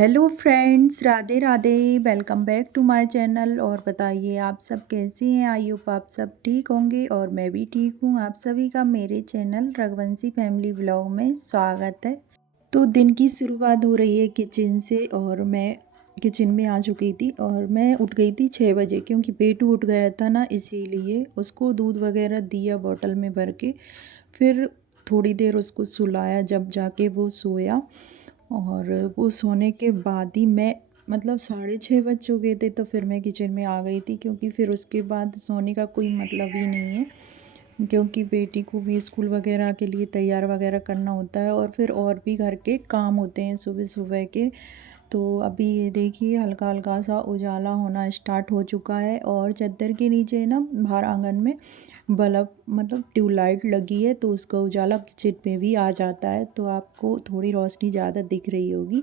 Hello friends, Radhe Radhe. Welcome back to my channel. और बताइए आप सब कैसे हैं। आई होप आप सब ठीक होंगे और मैं भी ठीक हूँ। आप सभी का मेरे चैनल रघुवंशी फैमिली व्लॉग में स्वागत है। तो दिन की शुरुआत हो रही है किचन से और मैं किचन में आ चुकी थी और मैं उठ गई थी 6 बजे, क्योंकि पेटू उठ गया था ना, इसीलिए उसको दूध वगैरह दिया बोतल में भर के। फिर थोड़ी देर उसको सुलाया, जब जाके वो सोया। और वो सोने के बाद ही मैं, मतलब 6:30 बज चुके थे, तो फिर मैं किचन में आ गई थी, क्योंकि फिर उसके बाद सोने का कोई मतलब ही नहीं है, क्योंकि बेटी को भी स्कूल वगैरह के लिए तैयार वगैरह करना होता है और फिर और भी घर के काम होते हैं सुबह सुबह के। तो अभी ये देखिए हल्का हल्का सा उजाला होना स्टार्ट हो चुका है और चद्दर के नीचे ना बाहर आंगन में बल्ब, मतलब ट्यूबलाइट लगी है, तो उसका उजाला किचन में भी आ जाता है, तो आपको थोड़ी रोशनी ज़्यादा दिख रही होगी।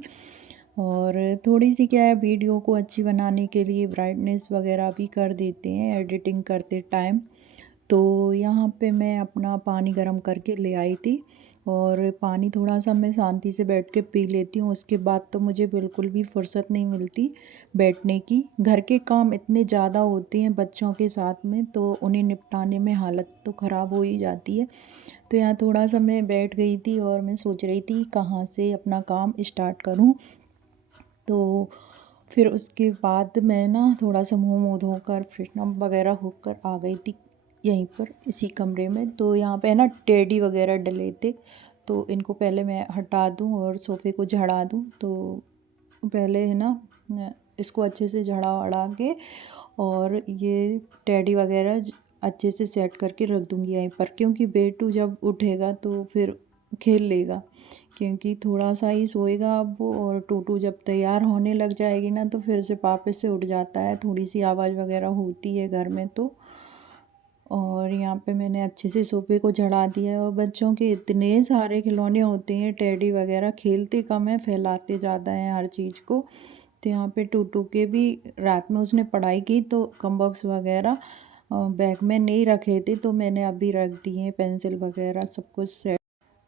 और थोड़ी सी क्या है, वीडियो को अच्छी बनाने के लिए ब्राइटनेस वगैरह भी कर देते हैं एडिटिंग करते टाइम। तो यहाँ पे मैं अपना पानी गर्म करके ले आई थी और पानी थोड़ा सा मैं शांति से बैठ के पी लेती हूँ। उसके बाद तो मुझे बिल्कुल भी फुर्सत नहीं मिलती बैठने की। घर के काम इतने ज़्यादा होते हैं बच्चों के साथ में, तो उन्हें निपटाने में हालत तो ख़राब हो ही जाती है। तो यहाँ थोड़ा सा मैं बैठ गई थी और मैं सोच रही थी कहाँ से अपना काम स्टार्ट करूँ। तो फिर उसके बाद मैं ना थोड़ा सा मुँह धोकर फ्रेशन अप वगैरह होकर आ गई थी यहीं पर इसी कमरे में। तो यहाँ पे ना टेडी वगैरह डले थे, तो इनको पहले मैं हटा दूँ और सोफ़े को झाड़ा दूँ। तो पहले है ना इसको अच्छे से झाड़ा वड़ा के और ये टेडी वगैरह अच्छे से सेट करके रख दूँगी यहीं पर, क्योंकि बेटू जब उठेगा तो फिर खेल लेगा, क्योंकि थोड़ा सा ही सोएगा अब वो। और टूटू जब तैयार होने लग जाएगी ना, तो फिर से वापस से उठ जाता है, थोड़ी सी आवाज़ वगैरह होती है घर में तो। और यहाँ पे मैंने अच्छे से सोफ़े को झड़ा दिया है और बच्चों के इतने सारे खिलौने होते हैं, टेडी वगैरह खेलते कम है, फैलाते ज़्यादा हैं हर चीज़ को। तो यहाँ पे टूटू के भी रात में उसने पढ़ाई की, तो कम बॉक्स वगैरह बैग में नहीं रखे थे, तो मैंने अभी रख दिए, पेंसिल वगैरह सब कुछ सेट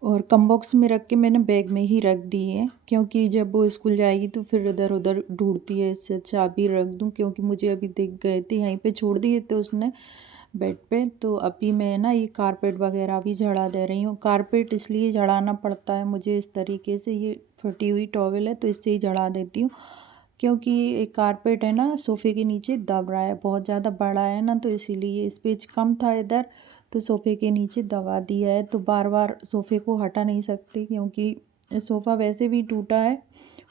और कम बॉक्स में रख के मैंने बैग में ही रख दिए हैं, क्योंकि जब वो स्कूल जाएगी तो फिर इधर उधर ढूंढती है। इससे अच्छा अभी रख दूँ, क्योंकि मुझे अभी दिख गए थे, यहीं पे छोड़ दिए थे उसने बेड पे। तो अभी मैं ना ये कारपेट वगैरह भी झड़ा दे रही हूँ। कारपेट इसलिए झड़ाना पड़ता है मुझे इस तरीके से, ये फटी हुई टॉवेल है तो इससे ही झड़ा देती हूँ, क्योंकि एक कारपेट है ना सोफ़े के नीचे दब रहा है, बहुत ज़्यादा बड़ा है ना, तो इसीलिए स्पेस कम था इधर, तो सोफ़े के नीचे दबा दिया है। तो बार बार सोफ़े को हटा नहीं सकती, क्योंकि सोफ़ा वैसे भी टूटा है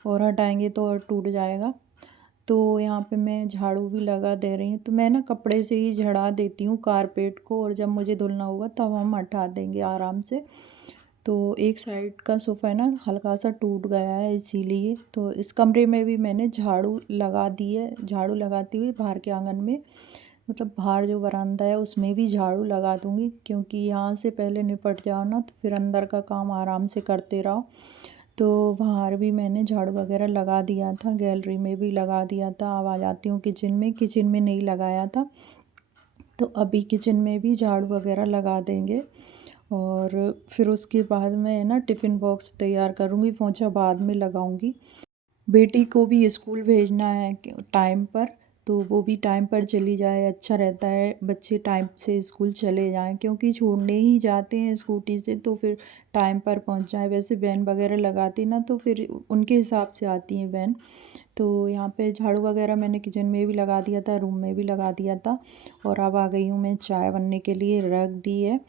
और हटाएंगे तो और टूट जाएगा। तो यहाँ पे मैं झाड़ू भी लगा दे रही हूँ। तो मैं ना कपड़े से ही झड़ा देती हूँ कारपेट को, और जब मुझे धुलना होगा तब हम हटा देंगे आराम से। तो एक साइड का सोफ़ा है ना हल्का सा टूट गया है, इसीलिए तो इस कमरे में भी मैंने झाड़ू लगा दी है। झाड़ू लगाती हुई बाहर के आंगन में, मतलब बाहर जो बरामदा है उसमें भी झाड़ू लगा दूँगी, क्योंकि यहाँ से पहले निपट जाओ ना तो फिर अंदर का काम आराम से करते रहो। तो बाहर भी मैंने झाड़ू वगैरह लगा दिया था, गैलरी में भी लगा दिया था। अब आ जाती हूँ किचन में, किचन में नहीं लगाया था, तो अभी किचन में भी झाड़ू वगैरह लगा देंगे। और फिर उसके बाद मैं ना टिफ़िन बॉक्स तैयार करूँगी, पोंछा बाद में लगाऊँगी। बेटी को भी स्कूल भेजना है टाइम पर, तो वो भी टाइम पर चली जाए, अच्छा रहता है बच्चे टाइम से स्कूल चले जाएं, क्योंकि छोड़ने ही जाते हैं स्कूटी से तो फिर टाइम पर पहुंच जाए। वैसे वैन वगैरह लगाती ना तो फिर उनके हिसाब से आती हैं वैन। तो यहाँ पे झाड़ू वगैरह मैंने किचन में भी लगा दिया था, रूम में भी लगा दिया था। और अब आ गई हूँ मैं, चाय बनने के लिए रख दी है।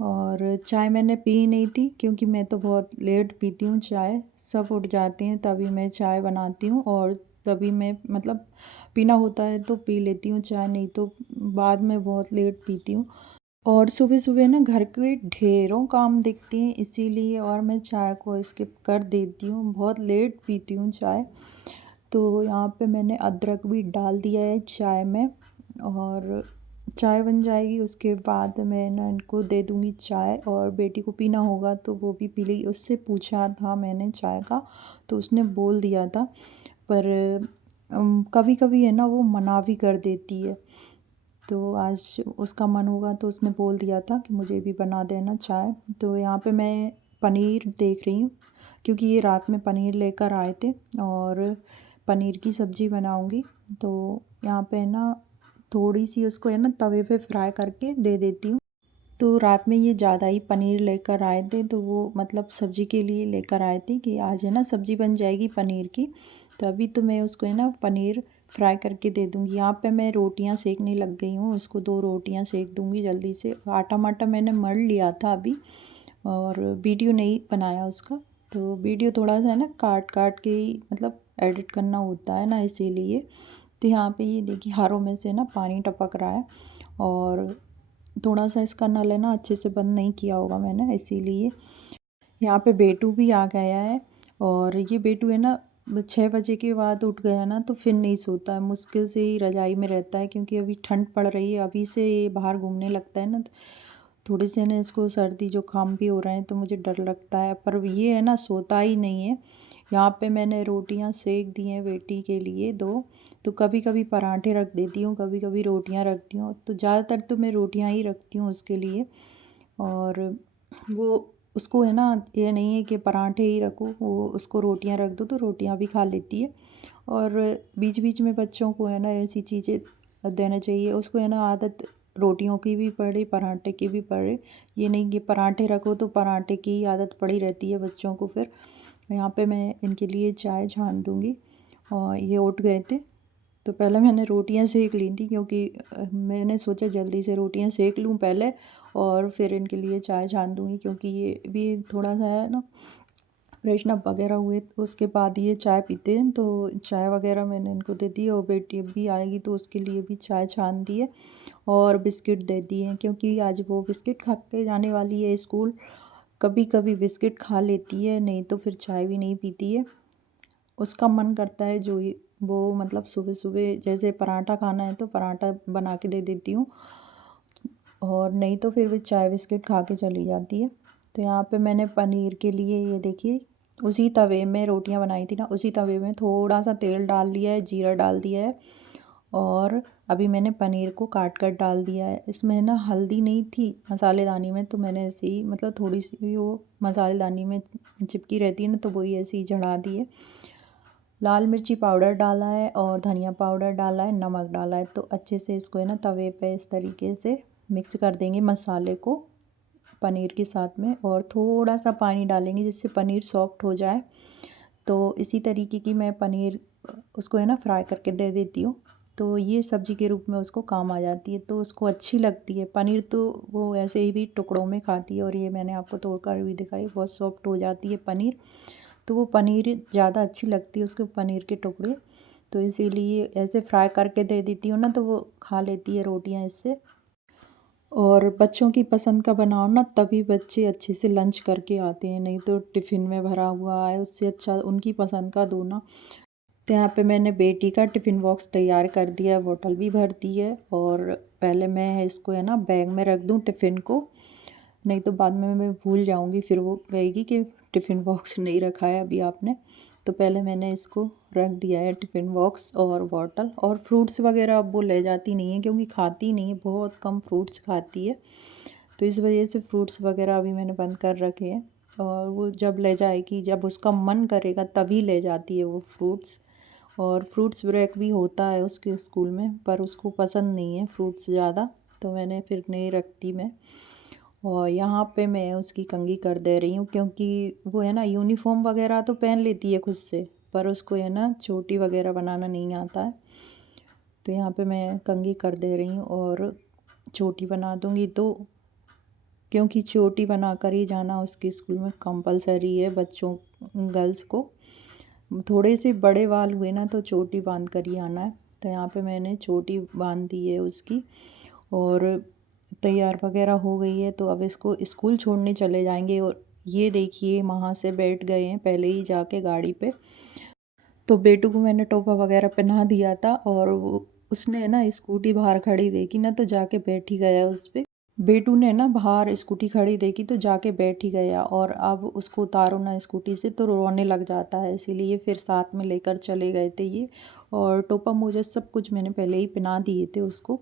और चाय मैंने पी नहीं थी, क्योंकि मैं तो बहुत लेट पीती हूँ चाय, सब उठ जाते हैं तभी मैं चाय बनाती हूँ, और तभी मैं, मतलब पीना होता है तो पी लेती हूँ चाय, नहीं तो बाद में बहुत लेट पीती हूँ। और सुबह सुबह ना घर के ढेरों काम दिखते हैं, इसीलिए और मैं चाय को स्किप कर देती हूँ, बहुत लेट पीती हूँ चाय। तो यहाँ पे मैंने अदरक भी डाल दिया है चाय में, और चाय बन जाएगी उसके बाद मैं ना इनको दे दूँगी चाय। और बेटी को पीना होगा तो वो भी पी लेगी। उससे पूछा था मैंने चाय का, तो उसने बोल दिया था, पर कभी कभी है ना वो मना भी कर देती है। तो आज उसका मन होगा तो उसने बोल दिया था कि मुझे भी बना देना चाय। तो यहाँ पे मैं पनीर देख रही हूँ, क्योंकि ये रात में पनीर लेकर आए थे और पनीर की सब्ज़ी बनाऊँगी। तो यहाँ पे ना थोड़ी सी उसको है ना तवे पे फ्राई करके दे देती हूँ। तो रात में ये ज़्यादा ही पनीर लेकर आए थे, तो वो मतलब सब्ज़ी के लिए लेकर आए थे कि आज है ना सब्ज़ी बन जाएगी पनीर की। तो अभी तो मैं उसको है ना पनीर फ्राई करके दे दूँगी। यहाँ पे मैं रोटियाँ सेकने लग गई हूँ, उसको 2 रोटियाँ सेक दूँगी जल्दी से। आटा-वाटा मैंने मढ़ लिया था अभी और वीडियो नहीं बनाया उसका। तो वीडियो थोड़ा-सा है ना काट-काट के ही मतलब एडिट करना होता है ना, इसीलिए। तो यहाँ पे ये देखिए हारों में से ना पानी टपक रहा है और थोड़ा-सा इसका नल है ना अच्छे से बंद नहीं किया होगा मैंने, इसीलिए। यहाँ पे बेटू भी आ गया है और ये बेटू है ना 6 बजे के बाद उठ गया ना तो फिर नहीं सोता है, मुश्किल से ही रज़ाई में रहता है, क्योंकि अभी ठंड पड़ रही है। अभी से ये बाहर घूमने लगता है ना, तो थोड़े से ना इसको सर्दी जुकाम भी हो रहे हैं, तो मुझे डर लगता है। पर ये है ना सोता ही नहीं है। यहाँ पे मैंने रोटियाँ सेक दी हैं बेटी के लिए 2, तो कभी कभी पराठे रख देती हूँ, कभी कभी रोटियाँ रखती हूँ। तो ज़्यादातर तो मैं रोटियाँ ही रखती हूँ उसके लिए। और वो उसको है ना ये नहीं है कि पराठे ही रखो, वो उसको रोटियां रख दो तो रोटियां भी खा लेती है। और बीच बीच में बच्चों को है ना ऐसी चीज़ें देना चाहिए, उसको है ना आदत रोटियों की भी पड़े पराठे की भी पड़े। ये नहीं कि पराठे रखो तो पराठे की ही आदत पड़ी रहती है बच्चों को फिर। यहाँ पे मैं इनके लिए चाय छान दूँगी और ये उठ गए थे। तो पहले मैंने रोटियां सेक ली थी, क्योंकि मैंने सोचा जल्दी से रोटियां सेक लूँ पहले और फिर इनके लिए चाय छान दूँगी, क्योंकि ये भी थोड़ा सा है ना फ्रेशन अप वगैरह हुए तो उसके बाद ये चाय पीते हैं। तो चाय वगैरह मैंने इनको दे दी और बेटी भी आएगी तो उसके लिए भी चाय छान दी है और बिस्किट दे दिए हैं, क्योंकि आज वो बिस्किट खा के जाने वाली है स्कूल। कभी कभी बिस्किट खा लेती है, नहीं तो फिर चाय भी नहीं पीती है। उसका मन करता है जो वो मतलब सुबह सुबह जैसे पराठा खाना है तो पराठा बना के दे देती हूँ, और नहीं तो फिर वो चाय बिस्किट खा के चली जाती है। तो यहाँ पे मैंने पनीर के लिए ये देखिए उसी तवे में रोटियां बनाई थी ना, उसी तवे में थोड़ा सा तेल डाल दिया है, जीरा डाल दिया है और अभी मैंने पनीर को काट कर डाल दिया है। इसमें ना हल्दी नहीं थी मसालेदानी में, तो मैंने ऐसे ही मतलब थोड़ी सी भी वो मसालेदानी में चिपकी रहती है ना, तो वही ऐसे ही चढ़ा दी है। लाल मिर्ची पाउडर डाला है और धनिया पाउडर डाला है, नमक डाला है। तो अच्छे से इसको है ना तवे पे इस तरीके से मिक्स कर देंगे मसाले को पनीर के साथ में, और थोड़ा सा पानी डालेंगे जिससे पनीर सॉफ्ट हो जाए। तो इसी तरीके की मैं पनीर उसको है ना फ्राई करके दे देती हूँ, तो ये सब्ज़ी के रूप में उसको काम आ जाती है, तो उसको अच्छी लगती है। पनीर तो वो ऐसे ही भी टुकड़ों में खाती है, और ये मैंने आपको तोड़कर भी दिखाई, बहुत सॉफ्ट हो जाती है पनीर। तो वो पनीर ज़्यादा अच्छी लगती है उसके पनीर के टुकड़े, तो इसीलिए ऐसे फ्राई करके दे देती हूँ ना, तो वो खा लेती है रोटियां इससे। और बच्चों की पसंद का बनाओ ना, तभी बच्चे अच्छे से लंच करके आते हैं, नहीं तो टिफ़िन में भरा हुआ है, उससे अच्छा उनकी पसंद का दो ना। तो यहाँ पे मैंने बेटी का टिफ़िन बॉक्स तैयार कर दिया है, बोतल भी भर दी है, और पहले मैं इसको है ना बैग में रख दूँ टिफ़िन को, नहीं तो बाद में मैं भूल जाऊँगी, फिर वो कहेगी कि टिफ़िन बॉक्स नहीं रखा है अभी आपने। तो पहले मैंने इसको रख दिया है टिफ़िन बॉक्स और बॉटल, और फ्रूट्स वगैरह अब वो ले जाती नहीं है, क्योंकि खाती नहीं है, बहुत कम फ्रूट्स खाती है। तो इस वजह से फ्रूट्स वगैरह अभी मैंने बंद कर रखे हैं, और वो जब ले जाएगी, जब उसका मन करेगा तभी ले जाती है वो फ्रूट्स। और फ्रूट्स ब्रेक भी होता है उसके स्कूल में, पर उसको पसंद नहीं है फ्रूट्स ज़्यादा, तो मैंने फिर नहीं रखती मैं। और यहाँ पे मैं उसकी कंघी कर दे रही हूँ, क्योंकि वो है ना यूनिफॉर्म वगैरह तो पहन लेती है खुद से, पर उसको है ना चोटी वगैरह बनाना नहीं आता है। तो यहाँ पे मैं कंघी कर दे रही हूँ और चोटी बना दूँगी, तो क्योंकि चोटी बना कर ही जाना उसके स्कूल में कंपलसरी है बच्चों गर्ल्स को। थोड़े से बड़े बाल हुए ना तो चोटी बांध कर ही आना है। तो यहाँ पे मैंने चोटी बांध दी है उसकी, और तैयार वगैरह हो गई है, तो अब इसको स्कूल छोड़ने चले जाएंगे। और ये देखिए वहाँ से बैठ गए हैं पहले ही जाके गाड़ी पे। तो बेटू को मैंने टोपा वगैरह पहना दिया था, और वो उसने ना स्कूटी बाहर खड़ी देखी ना तो जाके बैठ ही गया उस पे। बेटू ने ना बाहर स्कूटी खड़ी देखी तो जाके बैठ ही गया, और अब उसको उतारो ना स्कूटी से तो रोने लग जाता है, इसीलिए फिर साथ में लेकर चले गए थे ये। और टोपा मोजा सब कुछ मैंने पहले ही पहना दिए थे उसको।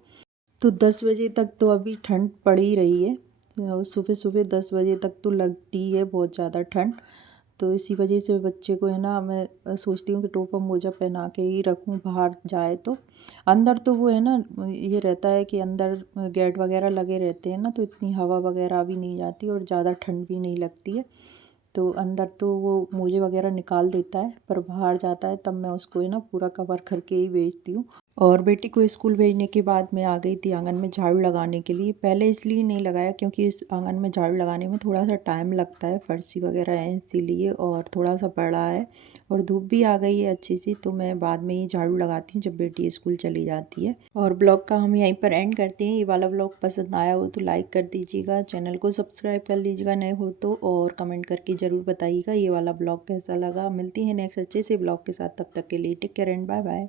तो 10 बजे तक तो अभी ठंड पड़ ही रही है, सुबह सुबह 10 बजे तक तो लगती है बहुत ज़्यादा ठंड। तो इसी वजह से बच्चे को है ना मैं सोचती हूँ कि टोपा मोजा पहना के ही रखूँ बाहर जाए तो। अंदर तो वो है ना ये रहता है कि अंदर गेट वगैरह लगे रहते हैं ना, तो इतनी हवा वगैरह भी नहीं जाती और ज़्यादा ठंड भी नहीं लगती है। तो अंदर तो वो मोजे वगैरह निकाल देता है, पर बाहर जाता है तब मैं उसको है ना पूरा कवर करके ही भेजती हूँ। और बेटी को स्कूल भेजने के बाद मैं आ गई थी आंगन में झाड़ू लगाने के लिए। पहले इसलिए नहीं लगाया क्योंकि इस आंगन में झाड़ू लगाने में थोड़ा सा टाइम लगता है, फर्शी वगैरह है इसीलिए, और थोड़ा सा बड़ा है और धूप भी आ गई है अच्छी सी, तो मैं बाद में ही झाड़ू लगाती हूँ जब बेटी स्कूल चली जाती है। और ब्लॉग का हम यहीं पर एंड करते हैं। ये वाला ब्लॉग पसंद आया हो तो लाइक कर दीजिएगा, चैनल को सब्सक्राइब कर लीजिएगा नए हो तो, और कमेंट करके ज़रूर बताइएगा ये वाला ब्लॉग कैसा लगा। मिलती है नेक्स्ट अच्छे से ब्लॉग के साथ, तब तक के लिए take care and bye bye.